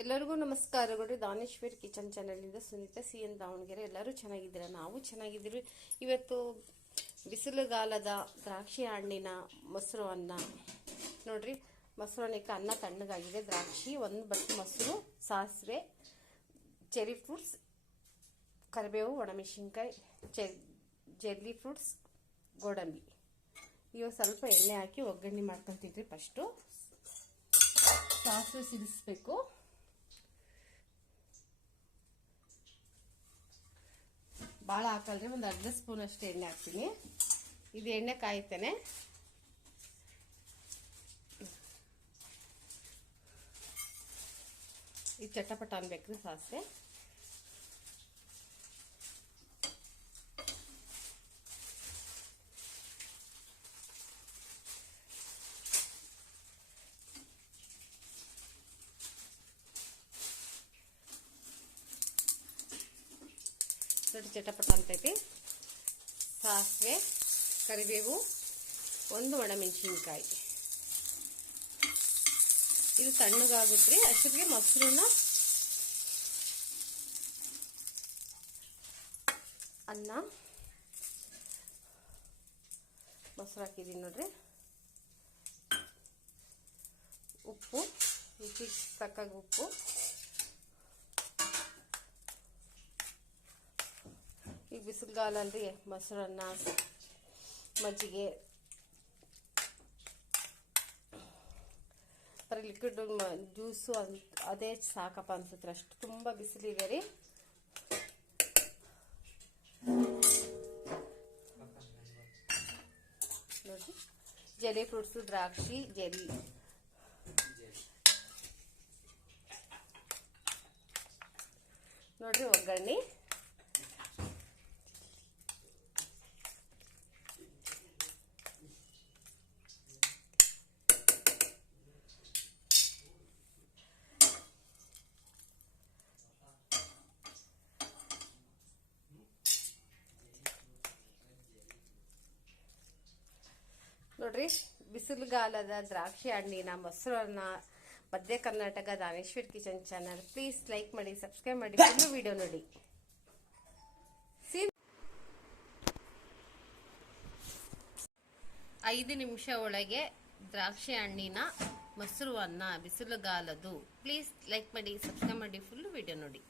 ಎಲ್ಲರಿಗೂ ನಮಸ್ಕಾರಗಳು ದಾನೇಶ್ವರಿ ಕಿಚನ್ ಚಾನಲಿಂದ ಸುನೀತಾ ಸಿ ಎನ್ ದಾವಣಗೆರೆ. ಎಲ್ಲರೂ ಚೆನ್ನಾಗಿದ್ದೀರಾ? ನಾವು ಚೆನ್ನಾಗಿದ್ದೀವಿ. ಇವತ್ತು ಬಿಸಿಲುಗಾಲದ ದ್ರಾಕ್ಷಿ ಹಣ್ಣಿನ ಮೊಸರು ಅನ್ನ. ನೋಡ್ರಿ, ಮೊಸರು ಅನ್ನಕ್ಕೆ ಅನ್ನ ತಣ್ಣಗಾಗಿದೆ. ದ್ರಾಕ್ಷಿ, ಒಂದು ಬಟ್ಟು ಮೊಸರು, ಸಾಸಿವೆ ಚೆರಿ ಫ್ರೂಟ್ಸ್ ಕರಿಬೇವು, ಒಣಮೆಣಸಿನ್ಕಾಯಿ ಚೆ ಜೆಲ್ಲಿ ಫ್ರೂಟ್ಸ್ ಗೋಡಂಬಿ. ಇವಾಗ ಸ್ವಲ್ಪ ಎಣ್ಣೆ ಹಾಕಿ ಒಗ್ಗರಣೆ ಮಾಡ್ಕೊತಿದ್ರಿ ಫಸ್ಟು ಸಾಸಿವೆ ಸಿಡಿಸ್ಬೇಕು. ಭಾಳ ಹಾಕಲ್ರಿ, ಒಂದು ಅರ್ಧ ಸ್ಪೂನ್ ಅಷ್ಟು ಎಣ್ಣೆ ಹಾಕ್ತೀನಿ. ಇದು ಎಣ್ಣೆ ಕಾಯ್ತೇನೆ. ಇದು ಚಟಪಟ ಅನ್ಬೇಕ್ರಿ ಸಾಸಿವೆ. ನೋಡಿ ಚಟಪಟ ಅಂತೈತಿ ಸಾಸಿವೆ, ಕರಿಬೇವು, ಒಂದು ಒಣಮೆಣಸಿನ್ಕಾಯಿ. ಇದು ತಣ್ಣಗಾಗುತ್ತೆ ಅಷ್ಟೊತ್ತಿಗೆ ಮೊಸರನ್ನ ಅನ್ನ ಮೊಸರು ಹಾಕಿದ್ದೀನಿ ನೋಡ್ರಿ. ಉಪ್ಪು ರುಚಿಗೆ ತಕ್ಕಾಗ ಉಪ್ಪು. ಈಗ ಬಿಸಿಲುಗಾಲ ಅಲ್ರಿ ಮೊಸರನ್ನ, ಮಜ್ಜಿಗೆ, ಬರೀ ಲಿಕ್ವಿಡ್ ಜ್ಯೂಸು ಅಂತ ಅದೇ ಸಾಕಪ್ಪ ಅನ್ಸುತ್ತೆ ಅಷ್ಟು. ತುಂಬ ಬಿಸಿಲಿದೆ ರೀ. ನೋಡಿ ಜೆಲಿ ಫ್ರೂಟ್ಸು ದ್ರಾಕ್ಷಿ ಜೆಲಿ ನೋಡ್ರಿ ಒಗ್ಗರಣೆ. ನೋಡ್ರಿ, ಬಿಸಿಲುಗಾಲದ ದ್ರಾಕ್ಷಿ ಹಣ್ಣಿನ, ಮೊಸರನ್ನ, ಮಧ್ಯ Karnataka Daneshwar kitchen channel. Please like ಮಾಡಿ ಸಬ್ಸ್ಕ್ರೈಬ್ ಮಾಡಿ ಫುಲ್ ವಿಡಿಯೋ ನೋಡಿ. ಐದು ನಿಮಿಷ ಒಳಗೆ ದ್ರಾಕ್ಷಿ ಹಣ್ಣಿನ ಮೊಸರು ಅನ್ನ ಬಿಸಿಲುಗಾಲದು ಪ್ಲೀಸ್ ಲೈಕ್ ಮಾಡಿ ಸಬ್ಸ್ಕ್ರೈಬ್ ಮಾಡಿ ಫುಲ್ ವಿಡಿಯೋ ನೋಡಿ.